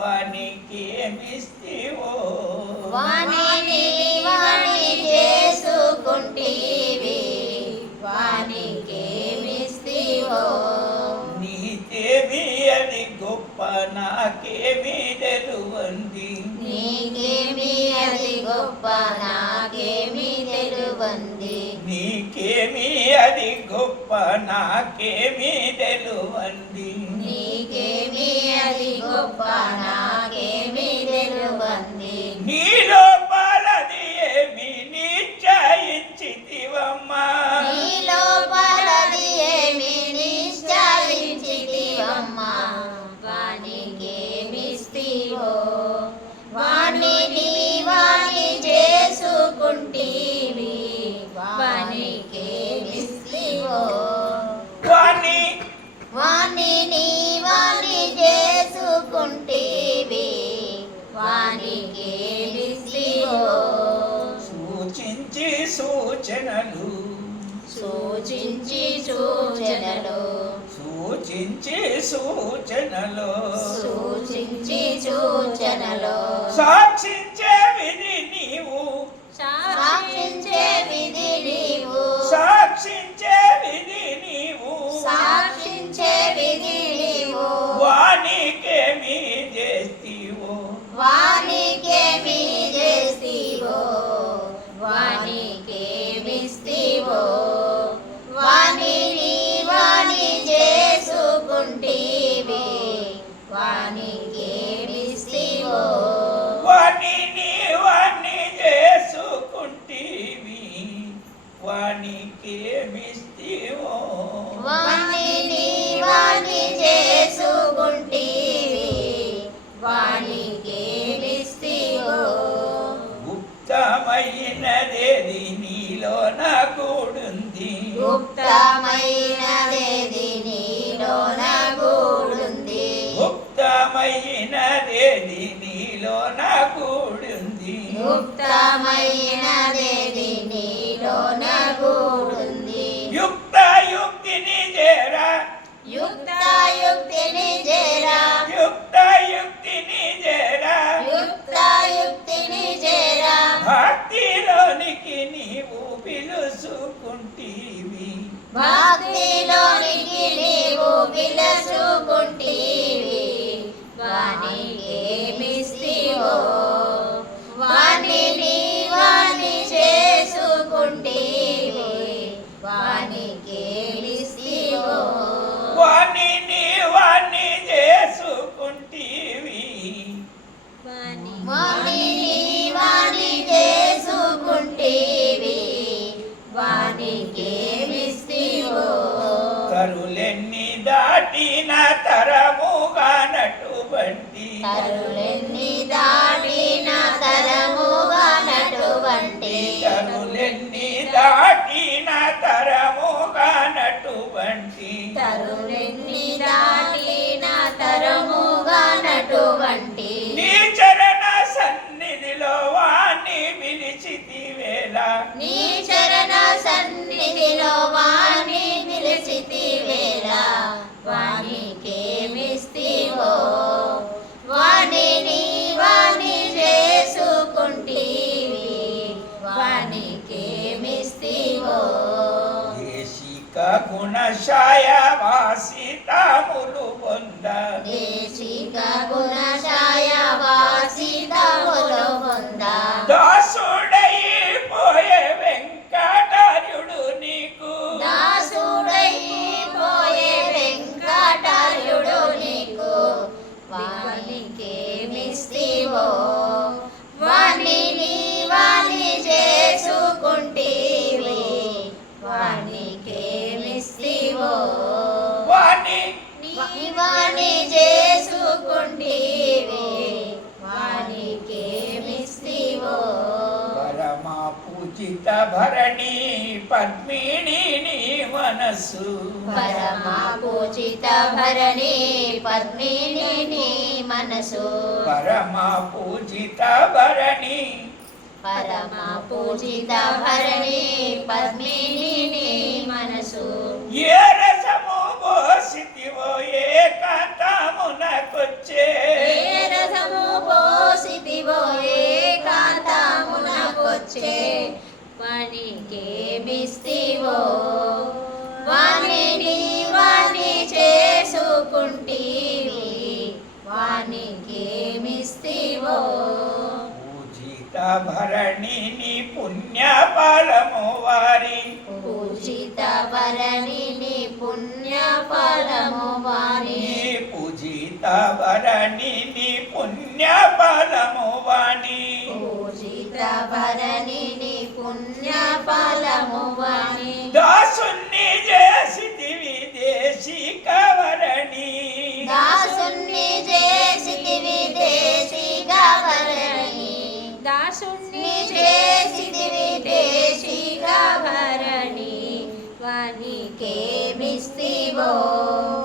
వానికి ఏమిస్తివో వాణిని వాణి చేసుకుంటేవి వానికి ఏమిస్తివో నీకేమి అని గొప్ప నాకేమి తెలువంది? నీకేమి అది గొప్ప నాకేమి తెలువంది? నీకేమి అది గొప్ప నాకేమి సూచనలు. సూచించి సూచనలు. సూచించి సూచనలు. సూచించి సూచనలు. సాక్షించే నీలో నా కూడుంది గుప్తమైనదేది నీలోన గూడుంది గుప్తమైనదేది నీలో నా కూడుంది గుప్తమైనదేది గూడుంది యుక్త ભક્તિ తరముగా నటువంటి. గుణశాయ వాసితములు పొంద. దేశిక గుణశాయ వాణి చేసుకుంటీవి వానికేమిస్తివో పరమ పూజిత భరణి పద్మిని నీ మనస్సు. పరమ పూజిత భరణి పద్మిని నీ మనసు పరమ పూజిత భరణి. పరమ పూజిత భరణి పద్మిని నీ మనసు ఏ పోసితివో ఏకాంతమునకొచ్చే ఏ రథము పోసితివో ఏకాంతమునకొచ్చే పనికేమిస్తివో? వాణిని వాణి చేసుకుంటీవి. వాణికేమిస్తివో పూజిత భరణిని పుణ్యఫలము వారి. పూజిత భరణిని నీ పుణ్య ఫలము వారి నీ పూజిత భరణి నీ పుణ్య ఫలము వాణి. పూజిత భరణి నీ పుణ్య ఫలము వారి దాసుని చేసి విదేశీ కవరణి దాసుని చేసి విదేశీ గవరణి దాసుణ్ణి చేసి గవరణి వానికేమిస్తివో